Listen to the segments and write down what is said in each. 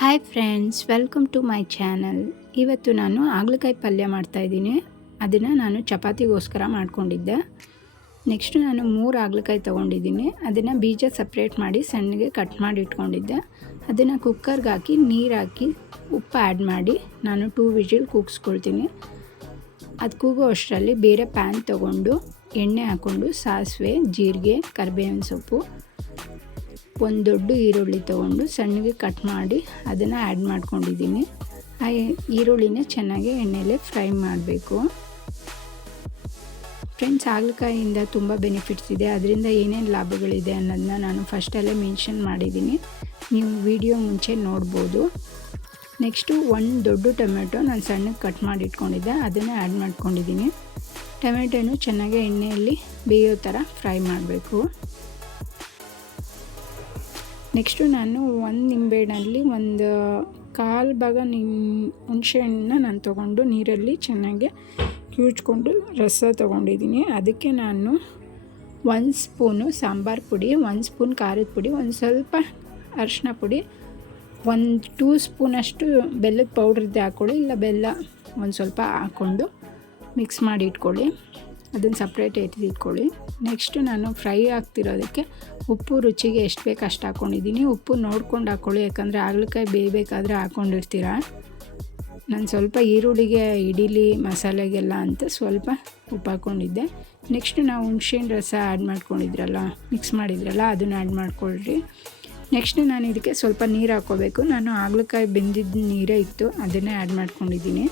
Hi friends, welcome to my channel. ಇವತ್ತು ನಾನು ಹಾಗಲಕಾಯಿ ಪಲ್ಯ ಮಾಡ್ತಾಯಿದ್ದೀನಿ. ಅದನ್ನು ನಾನು ಚಪಾತಿಗೋಸ್ಕರ ಮಾಡ್ಕೊಂಡಿದ್ದೆ. ನೆಕ್ಸ್ಟು ನಾನು 3 ಹಾಗಲಕಾಯಿ ತೊಗೊಂಡಿದ್ದೀನಿ. ಅದನ್ನು ಬೀಜ ಸಪ್ರೇಟ್ ಮಾಡಿ ಸಣ್ಣಗೆ ಕಟ್ ಮಾಡಿ ಇಟ್ಕೊಂಡಿದ್ದೆ. ಅದನ್ನು ಕುಕ್ಕರ್ಗೆ ಹಾಕಿ ನೀರು ಹಾಕಿ ಉಪ್ಪು ಆ್ಯಡ್ ಮಾಡಿ ನಾನು 2 ವಿಜಿಲ್ ಕೂಗಿಸ್ಕೊಳ್ತೀನಿ. ಅದು ಕೂಗೋ ಅಷ್ಟರಲ್ಲಿ ಬೇರೆ ಪ್ಯಾನ್ ತೊಗೊಂಡು ಎಣ್ಣೆ ಹಾಕ್ಕೊಂಡು ಸಾಸಿವೆ, ಜೀರಿಗೆ, ಕರಿಬೇವಿನ ಸೊಪ್ಪು, ಒಂದು ದೊಡ್ಡ ಈರುಳ್ಳಿ ತೊಗೊಂಡು ಸಣ್ಣಗೆ ಕಟ್ ಮಾಡಿ ಅದನ್ನು ಆ್ಯಡ್ ಮಾಡ್ಕೊಂಡಿದ್ದೀನಿ. ಆ ಈರುಳ್ಳಿನ ಚೆನ್ನಾಗಿ ಎಣ್ಣೆಲೆ ಫ್ರೈ ಮಾಡಬೇಕು. ಫ್ರೆಂಡ್ಸ್, ಹಾಗಲಕಾಯಿಯಿಂದ ತುಂಬ ಬೆನಿಫಿಟ್ಸ್ ಇದೆ. ಅದರಿಂದ ಏನೇನು ಲಾಭಗಳಿದೆ ಅನ್ನೋದನ್ನ ನಾನು ಫಸ್ಟಲ್ಲೇ ಮೆನ್ಷನ್ ಮಾಡಿದ್ದೀನಿ. ನೀವು ವಿಡಿಯೋ ಮುಂಚೆ ನೋಡ್ಬೋದು. ನೆಕ್ಸ್ಟು ಒಂದು ದೊಡ್ಡ ಟೊಮೆಟೊ ನಾನು ಸಣ್ಣಗೆ ಕಟ್ ಮಾಡಿ ಇಟ್ಕೊಂಡಿದ್ದೆ, ಅದನ್ನು ಆ್ಯಡ್ ಮಾಡ್ಕೊಂಡಿದ್ದೀನಿ. ಟೊಮೆಟೊನು ಚೆನ್ನಾಗಿ ಎಣ್ಣೆಯಲ್ಲಿ ಬೇಯೋ ಥರ ಫ್ರೈ ಮಾಡಬೇಕು. ನೆಕ್ಸ್ಟು ನಾನು ಒಂದು ನಿಂಬೆಹಣ್ಣಲ್ಲಿ ಒಂದು 1/4 ಭಾಗ ಹುಣಸೆಹಣ್ಣನ್ನ ನಾನು ತೊಗೊಂಡು ನೀರಲ್ಲಿ ಚೆನ್ನಾಗಿ ಕಿವುಚ್ಕೊಂಡು ರಸ ತೊಗೊಂಡಿದ್ದೀನಿ. ಅದಕ್ಕೆ ನಾನು 1 ಸ್ಪೂನು ಸಾಂಬಾರು ಪುಡಿ, 1 ಸ್ಪೂನ್ ಖಾರದ ಪುಡಿ, ಒಂದು ಸ್ವಲ್ಪ ಅರಿಶಿನ ಪುಡಿ, 2 ಸ್ಪೂನಷ್ಟು ಬೆಲ್ಲದ ಪೌಡ್ರ್ ಇದ್ದೆ ಹಾಕ್ಕೊಳ್ಳಿ, ಇಲ್ಲ ಬೆಲ್ಲ ಒಂದು ಸ್ವಲ್ಪ ಹಾಕ್ಕೊಂಡು ಮಿಕ್ಸ್ ಮಾಡಿ ಇಟ್ಕೊಳ್ಳಿ. ಅದನ್ನು ಸಪ್ರೇಟ್ ಎತ್ತಿಟ್ಕೊಳ್ಳಿ. ನೆಕ್ಸ್ಟು ನಾನು ಫ್ರೈ ಆಗ್ತಿರೋದಕ್ಕೆ ಉಪ್ಪು ರುಚಿಗೆ ಎಷ್ಟು ಬೇಕು ಅಷ್ಟು ಹಾಕ್ಕೊಂಡಿದ್ದೀನಿ. ಉಪ್ಪು ನೋಡ್ಕೊಂಡು ಹಾಕ್ಕೊಳ್ಳಿ, ಯಾಕಂದರೆ ಹಾಗಲಕಾಯಿ ಬೇಯಬೇಕಾದ್ರೆ ಹಾಕ್ಕೊಂಡಿರ್ತೀರ. ನಾನು ಸ್ವಲ್ಪ ಈರುಳ್ಳಿಗೆ ಹಿಡೀಲಿ ಮಸಾಲೆಗೆಲ್ಲ ಅಂತ ಸ್ವಲ್ಪ ಉಪ್ಪು ಹಾಕ್ಕೊಂಡಿದ್ದೆ. ನೆಕ್ಸ್ಟು ನಾವು ಹುಣಸೆಹಣ್ಣು ರಸ ಆ್ಯಡ್ ಮಾಡ್ಕೊಂಡಿದ್ರಲ್ಲ, ಮಿಕ್ಸ್ ಮಾಡಿದ್ರಲ್ಲ, ಅದನ್ನು ಆ್ಯಡ್ ಮಾಡ್ಕೊಳ್ರಿ. ನೆಕ್ಸ್ಟು ನಾನು ಇದಕ್ಕೆ ಸ್ವಲ್ಪ ನೀರು ಹಾಕ್ಕೋಬೇಕು. ನಾನು ಹಾಗಲಕಾಯಿ ಬೆಂದಿದ್ದ ನೀರೇ ಇತ್ತು, ಅದನ್ನೇ ಆ್ಯಡ್ ಮಾಡ್ಕೊಂಡಿದ್ದೀನಿ.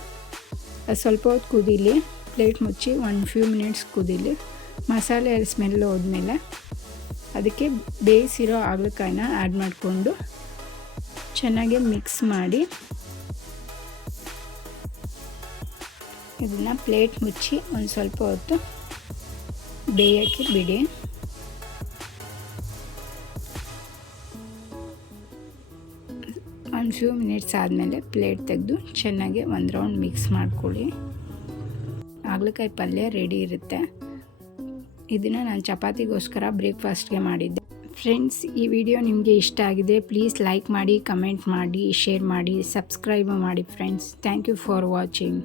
ಅದು ಸ್ವಲ್ಪ ಹೊತ್ತು ಕುದೀಲಿ, ಪ್ಲೇಟ್ ಮುಚ್ಚಿ 1 few minutes ಕುದೀಲಿ. ಮಸಾಲೆ ಸ್ಮೆಲ್ ಹೋದ್ಮೇಲೆ ಅದಕ್ಕೆ ಬೇಯಿಸಿರೋ ಹಾಗಲಕಾಯಿನ ಆ್ಯಡ್ ಮಾಡಿಕೊಂಡು ಚೆನ್ನಾಗಿ ಮಿಕ್ಸ್ ಮಾಡಿ ಇದನ್ನು ಪ್ಲೇಟ್ ಮುಚ್ಚಿ ಒಂದು ಸ್ವಲ್ಪ ಹೊತ್ತು ಬೇಯೋಕ್ಕೆ ಬಿಡಿ. ಒಂದು ಫ್ಯೂ ಮಿನಿಟ್ಸ್ ಆದಮೇಲೆ ಪ್ಲೇಟ್ ತೆಗೆದು ಚೆನ್ನಾಗಿ ಒಂದು ರೌಂಡ್ ಮಿಕ್ಸ್ ಮಾಡ್ಕೊಳ್ಳಿ. ಹಾಗಲಕಾಯಿ ಪಲ್ಯ ರೆಡಿ ಇರುತ್ತೆ. ಇದನ್ನು ನಾನು ಚಪಾತಿಗೋಸ್ಕರ ಬ್ರೇಕ್ಫಾಸ್ಟ್ಗೆ ಮಾಡಿದ್ದೆ. ಫ್ರೆಂಡ್ಸ್, ಈ ವಿಡಿಯೋ ನಿಮಗೆ ಇಷ್ಟ ಆಗಿದೆ, ಪ್ಲೀಸ್ ಲೈಕ್ ಮಾಡಿ, ಕಮೆಂಟ್ ಮಾಡಿ, ಶೇರ್ ಮಾಡಿ, ಸಬ್ಸ್ಕ್ರೈಬ್ ಮಾಡಿ friends. Thank you for watching.